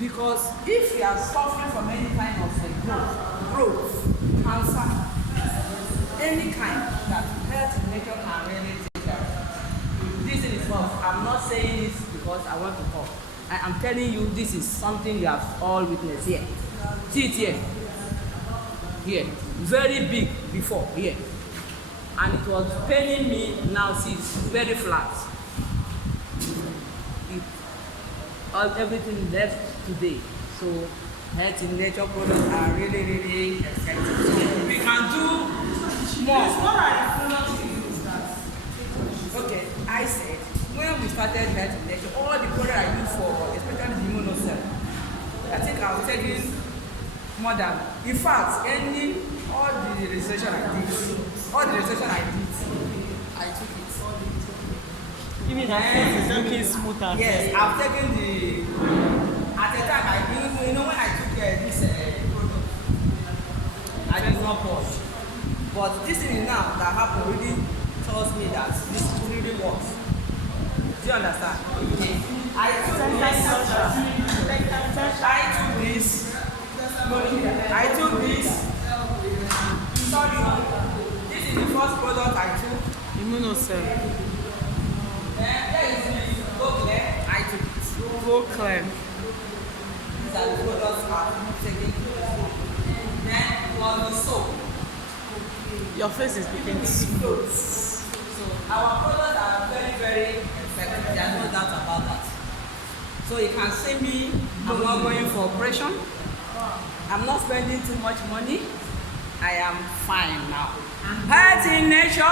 Because if you are suffering from any kind of growth, cancer, any kind that health in nature can really take care of. This is what I'm not saying this because I want to talk. I am telling you this is something you have all witnessed here. See it here. Here. Very big before here. And it was paining me, now see it's very flat. Everything left today. So health in nature products are really effective. So we can do more. What are the products you use that? Okay, I said when we started health in nature, all the products I use for, especially the immunocell, I think I was taking more than, in fact, all the research I did, I took it. You mean that face is looking smoother? Yes, I've taken at the time, when I took this product, I did not pause. But this thing now that happened really tells me that this really works. Do you understand? Okay. I took this. Sorry, this is the first product I took. Immunocell. There is the Voclear. I took it. Voclear. These are the products I'm taking. Then was the soap. Your face is looking smooth. So our products are very effective. There's no doubt about that. So you can see me, I'm not going for operation. I'm not spending too much money. I am fine now. Health in nature.